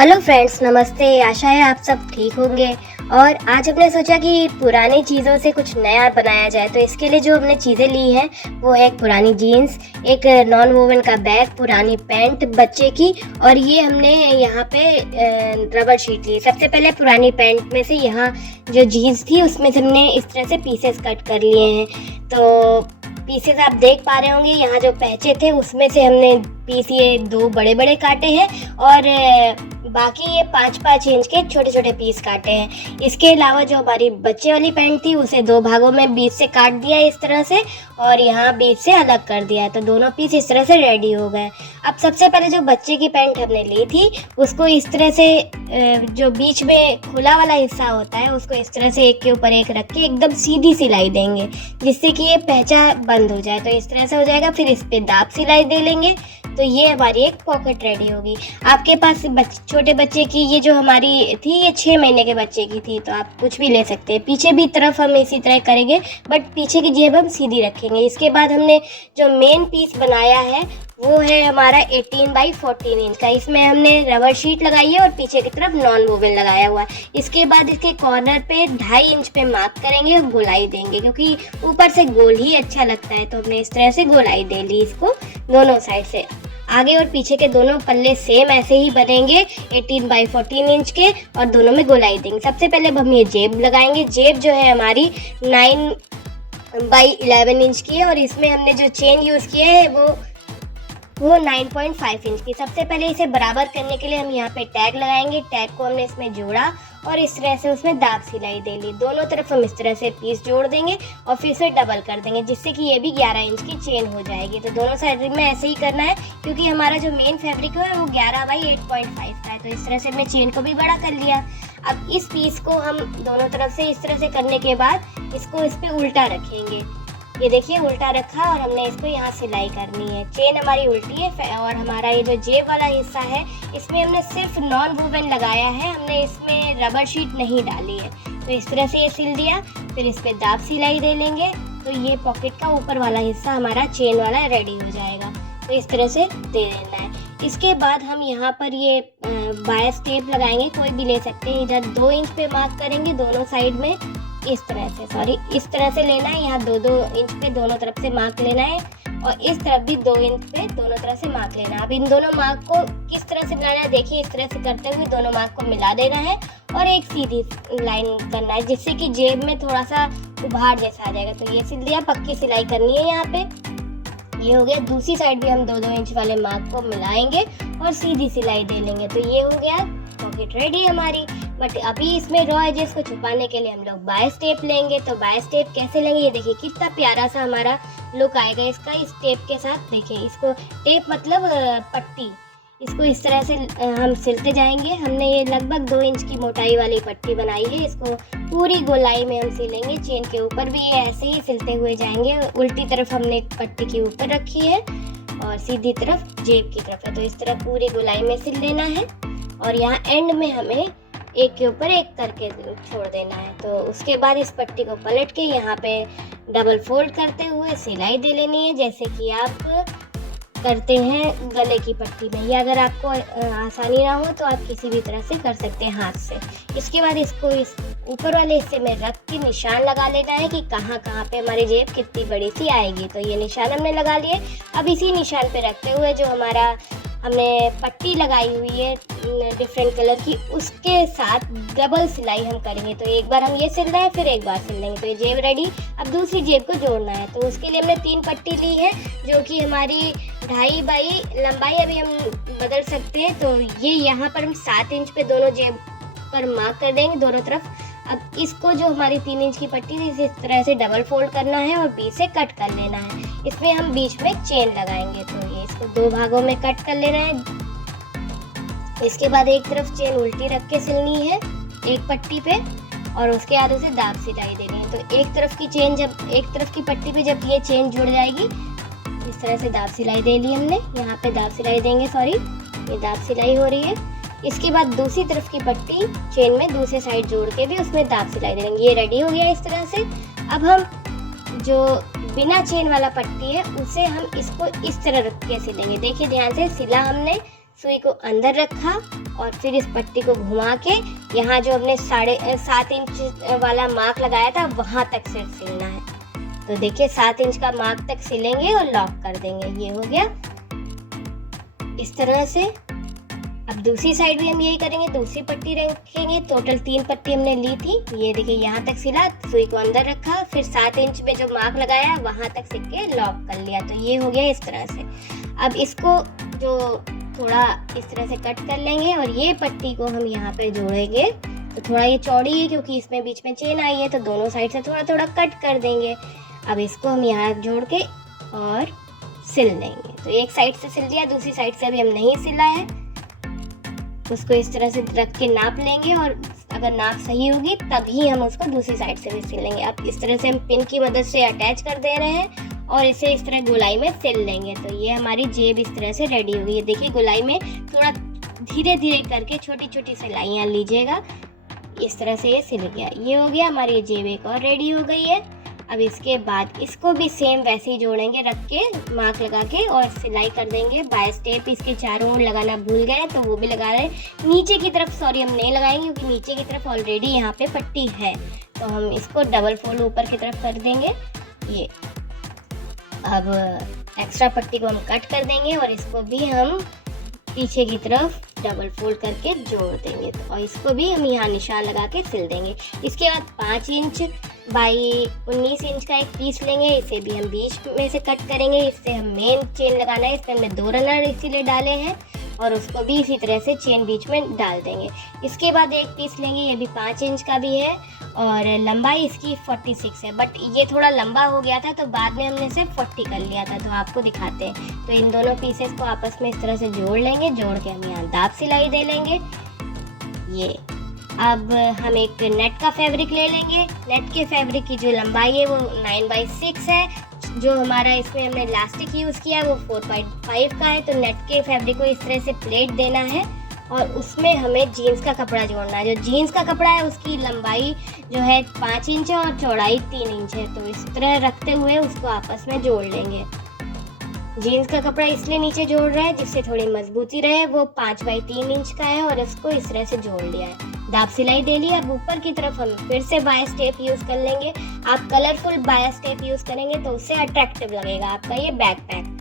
Hello friends, नमस्ते। आशा है आप सब ठीक होंगे। और आज हमने सोचा कि पुरानी चीज़ों से कुछ नया बनाया जाए। तो इसके लिए जो हमने चीज़ें ली हैं वो है एक पुरानी जीन्स, एक नॉन वोवन का बैग, पुरानी पैंट बच्चे की, और ये हमने यहाँ पे रबर शीट ली। सबसे पहले पुरानी पैंट में से यहाँ जो जीन्स थी उसमें से हमने इस तरह से पीसेस कट कर लिए हैं। तो पीसेस आप देख पा रहे होंगे, यहाँ जो पैचे थे उसमें से हमने पीस ये 2 बड़े बड़े काटे हैं और बाकी ये 5-5 इंच के छोटे छोटे पीस काटे हैं। इसके अलावा जो हमारी बच्चे वाली पैंट थी उसे 2 भागों में बीच से काट दिया इस तरह से, और यहाँ बीच से अलग कर दिया। तो दोनों पीस इस तरह से रेडी हो गए। अब सबसे पहले जो बच्चे की पैंट हमने ली थी उसको इस तरह से जो बीच में खुला वाला हिस्सा होता है उसको इस तरह से एक के ऊपर एक रख के एकदम सीधी सिलाई देंगे, जिससे कि ये पैचा बंद हो जाए। तो इस तरह से हो जाएगा। फिर इस पे दाब सिलाई दे लेंगे तो ये हमारी एक पॉकेट रेडी होगी। आपके पास छोटे बच्चे की ये जो हमारी थी ये 6 महीने के बच्चे की थी, तो आप कुछ भी ले सकते हैं। पीछे भी तरफ हम इसी तरह करेंगे, बट पीछे की जेब हम सीधी रखेंगे। इसके बाद हमने जो मेन पीस बनाया है वो है हमारा 18 बाई 14 इंच का। इसमें हमने रबर शीट लगाई है और पीछे की तरफ नॉन वोवन लगाया हुआ है। इसके बाद इसके कॉर्नर पे 2.5 इंच पे मार्क करेंगे और गोलाई देंगे, क्योंकि ऊपर से गोल ही अच्छा लगता है। तो हमने इस तरह से गोलाई दे ली इसको दोनों साइड से। आगे और पीछे के दोनों पल्ले सेम ऐसे ही बनेंगे 18 बाई 14 इंच के, और दोनों में गोलाई देंगे। सबसे पहले हम ये जेब लगाएंगे। जेब जो है हमारी 9 बाई 11 इंच की है, और इसमें हमने जो चेन यूज़ किया है वो 9.5 इंच की। सबसे पहले इसे बराबर करने के लिए हम यहाँ पे टैग लगाएंगे। टैग को हमने इसमें जोड़ा और इस तरह से उसमें दाब सिलाई दे ली। दोनों तरफ हम इस तरह से पीस जोड़ देंगे और फिर से डबल कर देंगे, जिससे कि ये भी 11 इंच की चेन हो जाएगी। तो दोनों साइड में ऐसे ही करना है, क्योंकि हमारा जो मेन फैब्रिक है वो 11 बाई 8.5 का है। तो इस तरह से हमने चेन को भी बड़ा कर लिया। अब इस पीस को हम दोनों तरफ से इस तरह से करने के बाद इसको इस पर उल्टा रखेंगे। ये देखिए उल्टा रखा, और हमने इसको यहाँ सिलाई करनी है। चेन हमारी उल्टी है, और हमारा ये जो जेब वाला हिस्सा है इसमें हमने सिर्फ नॉन वोवन लगाया है, हमने इसमें रबर शीट नहीं डाली है। तो इस तरह से ये सिल दिया। फिर इस पर दाब सिलाई दे लेंगे तो ये पॉकेट का ऊपर वाला हिस्सा हमारा चेन वाला रेडी हो जाएगा। तो इस तरह से दे देना है। इसके बाद हम यहाँ पर ये बायस टेप लगाएंगे, कोई भी ले सकते हैं। इधर 2 इंच पे मार्क करेंगे दोनों साइड में, इस तरह से लेना है। यहाँ 2-2 इंच पे दोनों तरफ से मार्क लेना है, और इस तरफ भी 2 इंच पे दोनों तरफ से मार्क लेना है। अब इन दोनों मार्क को किस तरह से बनाना है देखिए, इस तरह से करते हुए दोनों मार्क को मिला देना है और एक सीधी लाइन करना है, जिससे कि जेब में थोड़ा सा उभार जैसा आ जाएगा। तो ये सिल दिया। पक्की सिलाई करनी है यहाँ पे। ये हो गया। दूसरी साइड भी हम 2-2 इंच वाले मार्क को मिलाएंगे और सीधी सिलाई दे लेंगे। तो ये हो गया पॉकेट रेडी हमारी। बट अभी इसमें रॉ एजेस को छुपाने के लिए हम लोग बायस टेप लेंगे। तो बायस टेप कैसे लेंगे, ये देखिए कितना प्यारा सा हमारा लुक आएगा इसका इस टेप के साथ। देखिए इसको टेप मतलब पट्टी, इसको इस तरह से हम सिलते जाएंगे। हमने ये लगभग 2 इंच की मोटाई वाली पट्टी बनाई है। इसको पूरी गोलाई में हम सिलेंगे। चेन के ऊपर भी ये ऐसे ही सिलते हुए जाएंगे। उल्टी तरफ हमने पट्टी के ऊपर रखी है और सीधी तरफ जेब की तरफ है। तो इस तरह पूरी गोलाई में सिल लेना है, और यहाँ एंड में हमें एक के ऊपर एक करके छोड़ देना है। तो उसके बाद इस पट्टी को पलट के यहाँ पे डबल फोल्ड करते हुए सिलाई दे लेनी है, जैसे कि आप करते हैं गले की पट्टी में। या अगर आपको आसानी ना हो तो आप किसी भी तरह से कर सकते हैं हाथ से। इसके बाद इसको इस ऊपर वाले हिस्से में रख के निशान लगा लेना है कि कहाँ कहाँ पे हमारी जेब कितनी बड़ी सी आएगी। तो ये निशान हमने लगा लिए। अब इसी निशान पे रखते हुए जो हमारा हमने पट्टी लगाई हुई है डिफरेंट कलर की, उसके साथ डबल सिलाई हम करेंगे। तो एक बार हम ये सिल रहे हैं, फिर एक बार सिल लेंगे। तो ये जेब रेडी। अब दूसरी जेब को जोड़ना है। तो उसके लिए हमने 3 पट्टी ली है, जो कि हमारी 2.5 बाई लंबाई अभी हम बदल सकते हैं। तो ये यहाँ पर हम 7 इंच पे दोनों जेब पर मार्क कर देंगे दोनों तरफ। अब इसको जो हमारी 3 इंच की पट्टी थी इस तरह से डबल फोल्ड करना है और बीच से कट कर लेना है। इसमें हम बीच में चेन लगाएंगे। तो ये इसको 2 भागों में कट कर लेना है। इसके बाद एक तरफ चेन उल्टी रख के सिलनी है एक पट्टी पे, और उसके आधे से दाब सिलाई देनी है। तो एक तरफ की पट्टी पे जब ये चेन जुड़ जाएगी, इस तरह से दाब सिलाई दे ली हमने। यहाँ पे दाब सिलाई देंगे, ये दाब सिलाई हो रही है। इसके बाद दूसरी तरफ की पट्टी चेन में दूसरे साइड जोड़ के भी उसमें दाब सिलाई दे देंगे। ये रेडी हो गया इस तरह से। अब हम जो बिना चेन वाला पट्टी है उसे हम इसको इस तरह रख के सिलेंगे। देखिए ध्यान से सिला हमने, सुई को अंदर रखा और फिर इस पट्टी को घुमा के यहाँ जो हमने 7.5 इंच वाला मार्क लगाया था वहां तक सिर्फ सिलना है। तो देखिए 7 इंच का मार्क तक सिलेंगे और लॉक कर देंगे। ये हो गया इस तरह से। अब दूसरी साइड भी हम यही करेंगे, दूसरी पट्टी रखेंगे। टोटल 3 पट्टी हमने ली थी। ये देखिए यहाँ तक सिला, सुई को अंदर रखा, फिर 7 इंच में जो मार्क लगाया वहां तक सिल के लॉक कर लिया। तो ये हो गया इस तरह से। अब इसको जो थोड़ा इस तरह से कट कर लेंगे और ये पट्टी को हम यहाँ पे जोड़ेंगे। तो थोड़ा ये चौड़ी है क्योंकि इसमें बीच में चेन आई है, तो दोनों साइड से थोड़ा थोड़ा कट कर देंगे। अब इसको हम यहाँ जोड़ के और सिल लेंगे। तो एक साइड से सिल दिया, दूसरी साइड से अभी हम नहीं सिला है। उसको इस तरह से रख के नाप लेंगे और अगर नाप सही होगी तभी हम उसको दूसरी साइड से भी सिल लेंगे। अब इस तरह से हम पिन की मदद से अटैच कर दे रहे हैं और इसे इस तरह गोलाई में सिल लेंगे। तो ये हमारी जेब इस तरह से रेडी हो गई है। देखिए गोलाई में थोड़ा धीरे धीरे करके छोटी छोटी सिलाइयाँ लीजिएगा। इस तरह से ये सिल गया। ये हो गया हमारी जेब एक और रेडी हो गई है। अब इसके बाद इसको भी सेम वैसे ही जोड़ेंगे, रख के मार्क लगा के और सिलाई कर देंगे। बाय स्टेप इसके चारों ओर लगाना भूल गए तो वो भी लगा रहे हैं। नीचे की तरफ सॉरी हम नहीं लगाएंगे क्योंकि नीचे की तरफ ऑलरेडी यहाँ पे पट्टी है। तो हम इसको डबल फोल्ड ऊपर की तरफ कर देंगे। ये अब एक्स्ट्रा पट्टी को हम कट कर देंगे और इसको भी हम पीछे की तरफ डबल फोल्ड करके जोड़ देंगे। और इसको भी हम यहाँ निशान लगा के सिल देंगे। इसके बाद 5 इंच बाई 19 इंच का एक पीस लेंगे। इसे भी हम बीच में से कट करेंगे। इससे हम मेन चेन लगाना है। इसमें हमने 2 रनर इसीलिए डाले हैं और उसको भी इसी तरह से चेन बीच में डाल देंगे। इसके बाद एक पीस लेंगे, ये भी 5 इंच का भी है और लंबाई इसकी 46 है। बट ये थोड़ा लंबा हो गया था तो बाद में हमने सिर्फ 40 कर लिया था, तो आपको दिखाते हैं। तो इन दोनों पीसेस को आपस में इस तरह से जोड़ लेंगे। जोड़ के हम यहाँ दाब सिलाई दे लेंगे। ये अब हम एक नेट का फैब्रिक ले लेंगे। नेट के फैब्रिक की जो लंबाई है वो 9/6 है। जो हमारा इसमें हमने इलास्टिक यूज़ किया है वो 4.5 का है। तो नेट के फैब्रिक को इस तरह से प्लेट देना है और उसमें हमें जीन्स का कपड़ा जोड़ना है। जो जीन्स का कपड़ा है उसकी लंबाई जो है 5 इंच है और चौड़ाई 3 इंच है। तो इस तरह रखते हुए उसको आपस में जोड़ लेंगे। जीन्स का कपड़ा इसलिए नीचे जोड़ रहे हैं जिससे थोड़ी मजबूती रहे। वो 5/3 इंच का है और इसको इस तरह से जोड़ लिया है। दाब सिलाई दे लिया। अब ऊपर की तरफ हम फिर से बाय स्टेप यूज़ कर लेंगे। आप कलरफुल बाय स्टेप यूज़ करेंगे तो उससे अट्रैक्टिव लगेगा आपका ये बैकपैक।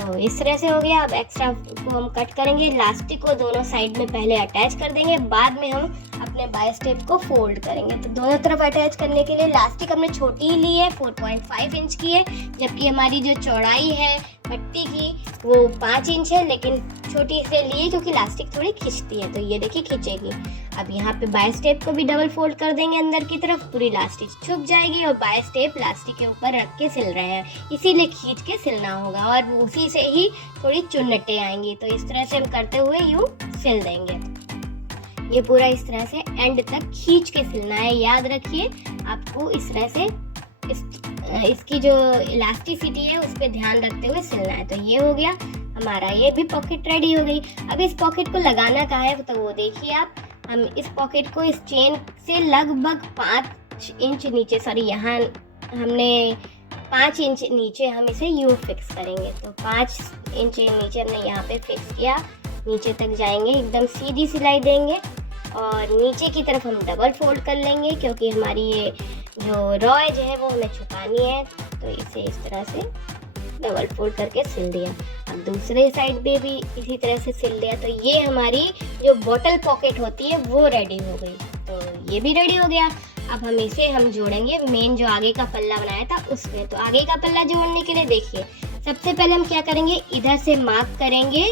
तो इस तरह से हो गया। अब एक्स्ट्रा को हम कट करेंगे। इलास्टिक को दोनों साइड में पहले अटैच कर देंगे, बाद में हम अपने बाय स्टेप को फोल्ड करेंगे। तो दोनों तरफ अटैच करने के लिए इलास्टिक हमने छोटी ही ली है, 4.5 इंच की है, जबकि हमारी जो चौड़ाई है पट्टी की वो 5 इंच है, लेकिन छोटी से लिए क्योंकि इलास्टिक थोड़ी खिंचती है। तो ये देखिए खिंचेगी। अब यहाँ पे बाय स्टेप को भी डबल फोल्ड कर देंगे अंदर की तरफ, पूरी इलास्टिक छुप जाएगी और बाय स्टेप इलास्टिक के ऊपर रख के सिल रहे हैं, इसीलिए खींच के सिलना होगा और उसी से ही थोड़ी चुन्नटें आएंगी। तो इस तरह से हम करते हुए यूँ सिल देंगे। ये पूरा इस तरह से एंड तक खींच के सिलना है। याद रखिए आपको इस तरह से इसकी जो इलास्टिसिटी है उस पर ध्यान रखते हुए सिलना है। तो ये हो गया हमारा, ये भी पॉकेट रेडी हो गई। अब इस पॉकेट को लगाना कहाँ है तो वो देखिए आप। हम इस पॉकेट को इस चेन से लगभग 5 इंच नीचे, सॉरी यहाँ हमने 5 इंच नीचे हम इसे यूँ फिक्स करेंगे। तो 5 इंच नीचे हमने यहाँ पे फिक्स किया। नीचे तक जाएंगे, एकदम सीधी सिलाई देंगे और नीचे की तरफ हम डबल फोल्ड कर लेंगे क्योंकि हमारी ये जो रॉ एज है वो हमें छुपानी है। तो इसे इस तरह से डबल फोल्ड करके सिल दिया। अब दूसरे साइड पे भी इसी तरह से सिल दिया। तो ये हमारी जो बॉटल पॉकेट होती है वो रेडी हो गई। तो ये भी रेडी हो गया। अब हम इसे जोड़ेंगे मेन जो आगे का पल्ला बनाया था उसमें। तो आगे का पल्ला जोड़ने के लिए देखिए सबसे पहले हम क्या करेंगे, इधर से मार्क करेंगे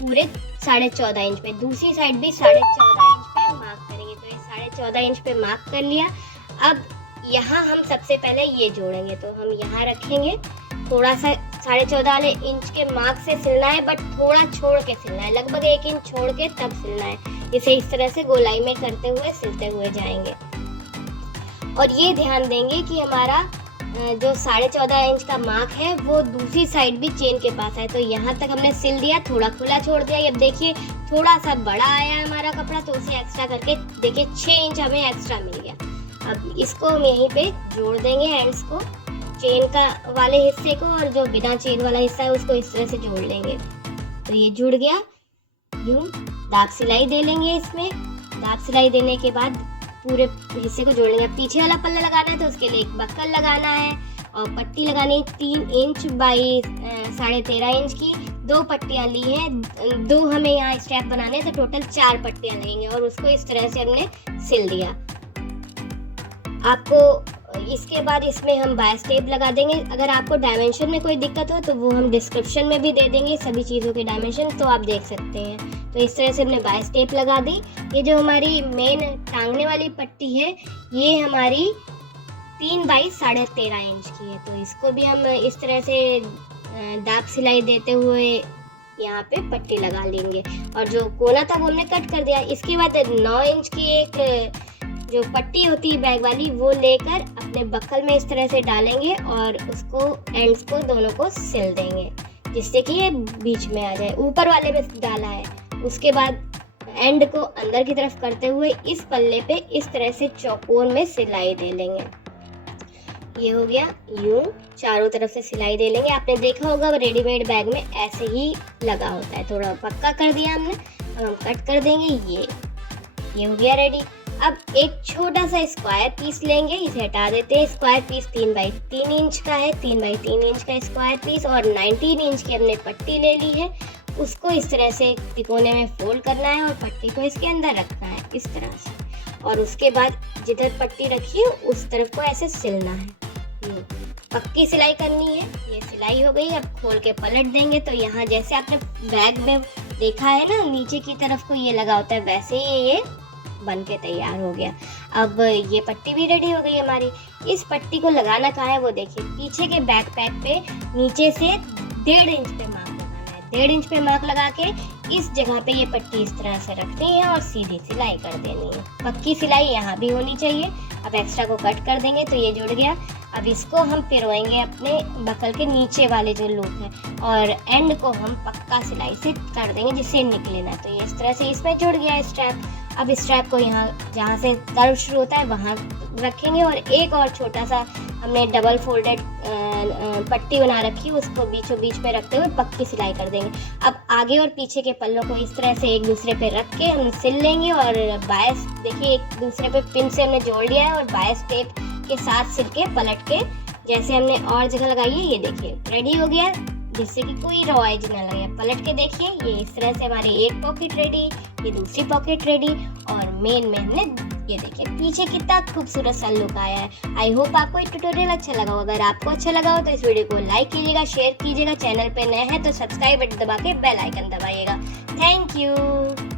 पूरे 14.5 इंच पे, दूसरी साइड भी 14.5 इंच पे मार्क करेंगे। तो ये 14.5 इंच पे मार्क कर लिया। अब यहाँ हम सबसे पहले ये जोड़ेंगे। तो हम यहाँ रखेंगे, थोड़ा सा 14.5 इंच के मार्क से सिलना है, बट थोड़ा छोड़ के सिलना है, लगभग 1 इंच छोड़ के तब सिलना है। इसे इस तरह से गोलाई में करते हुए सिलते हुए जाएंगे। और ये ध्यान देंगे कि हमारा जो 14.5 इंच का मार्क है वो दूसरी साइड भी चेन के पास है। तो यहाँ तक हमने सिल दिया, थोड़ा खुला छोड़ दिया। अब देखिए थोड़ा सा बड़ा आया है हमारा कपड़ा, तो उसे एक्स्ट्रा करके देखिए 6 इंच हमें एक्स्ट्रा मिल गया। अब इसको हम यहीं पे जोड़ देंगे एंड्स को, चेन का वाले हिस्से को, और जो बिना चेन वाला हिस्सा है उसको इस तरह से जोड़ लेंगे। तो ये जुड़ गया। यूं दाब सिलाई दे लेंगे। इसमें दाब सिलाई देने के बाद पूरे हिस्से को जोड़ लेंगे। पीछे वाला पल्ला लगाना है तो उसके लिए एक बक्कल लगाना है और पट्टी लगानी 3 इंच बाई 13.5 इंच की 2 पट्टियाँ ली हैं। 2 हमें यहाँ स्ट्रैप बनाने हैं तो टोटल 4 पट्टियाँ लगेंगे और उसको इस तरह से हमने सिल दिया। आपको इसके बाद इसमें हम बायस टेप लगा देंगे। अगर आपको डायमेंशन में कोई दिक्कत हो तो वो हम डिस्क्रिप्शन में भी दे देंगे सभी चीज़ों के डायमेंशन, तो आप देख सकते हैं। तो इस तरह से हमने बायस टेप लगा दी। ये जो हमारी मेन टांगने वाली पट्टी है ये हमारी 3 बाई 13.5 इंच की है। तो इसको भी हम इस तरह से दाब सिलाई देते हुए यहाँ पे पट्टी लगा लेंगे और जो कोना था वो हमने कट कर दिया। इसके बाद 9 इंच की एक जो पट्टी होती है बैग वाली वो लेकर अपने बक्कल में इस तरह से डालेंगे और उसको एंड्स को दोनों को सिल देंगे जिससे कि ये बीच में आ जाए। ऊपर वाले में डाला है, उसके बाद एंड को अंदर की तरफ करते हुए इस पल्ले पे इस तरह से चौकोर में सिलाई दे लेंगे। ये हो गया, यूं चारों तरफ से सिलाई दे लेंगे। आपने देखा होगा रेडीमेड बैग में ऐसे ही लगा होता है। थोड़ा पक्का कर दिया हमने, अब हम कट कर देंगे। ये हो गया रेडी। अब एक छोटा सा स्क्वायर पीस लेंगे, इसे हटा देते हैं। स्क्वायर पीस 3 बाई 3 इंच का है, 3 बाई 3 इंच का स्क्वायर पीस और 19 इंच की हमने पट्टी ले ली है। उसको इस तरह से तिकोने में फोल्ड करना है और पट्टी को इसके अंदर रखना है इस तरह से, और उसके बाद जिधर पट्टी रखी है उस तरफ को ऐसे सिलना है। पक्की सिलाई करनी है। ये सिलाई हो गई। अब खोल के पलट देंगे तो यहाँ जैसे आपने बैग में देखा है ना नीचे की तरफ को ये लगा होता है, वैसे ही ये बन के तैयार हो गया। अब ये पट्टी भी रेडी हो गई हमारी। इस पट्टी को लगाना कहाँ है वो देखिए, पीछे के बैक पैक पे नीचे से 1.5 इंच पे मार्क लगाना है। 1.5 इंच पे मार्क लगा के इस जगह पे ये पट्टी इस तरह से रखनी है और सीधी सिलाई कर देनी है। पक्की सिलाई यहाँ भी होनी चाहिए। अब एक्स्ट्रा को कट कर देंगे तो ये जुड़ गया। अब इसको हम पिरोएंगे अपने बकल के नीचे वाले जो लूप है और एंड को हम पक्का सिलाई से कर देंगे जिससे निकले ना। तो ये इस तरह से इसमें जुड़ गया स्ट्रैप। अब स्ट्रैप को यहाँ जहाँ से कर्व शुरू होता है वहाँ रखेंगे और एक और छोटा सा हमने डबल फोल्डेड पट्टी बना रखी, उसको बीचों बीच में रखते हुए पक्की सिलाई कर देंगे। अब आगे और पीछे के पल्लों को इस तरह से एक दूसरे पे रख के हम सिल लेंगे और बायस देखिए एक दूसरे पे पिन से हमने जोड़ लिया है और बायस टेप के साथ सिल के पलट के जैसे हमने और जगह लगाई है ये देखिए रेडी हो गया, जिससे कि कोई रवाइज ना लगे। पलट के देखिए ये इस तरह से हमारी एक पॉकेट रेडी, ये दूसरी पॉकेट रेडी और मेन में हमने ये देखिए पीछे कितना खूबसूरत सा लुक आया है। आई होप आपको ये ट्यूटोरियल अच्छा लगा हो। अगर आपको अच्छा लगा हो तो इस वीडियो को लाइक कीजिएगा, शेयर कीजिएगा। चैनल पे नए हैं तो सब्सक्राइब बटन दबा के बेल आइकन दबाइएगा। Thank you.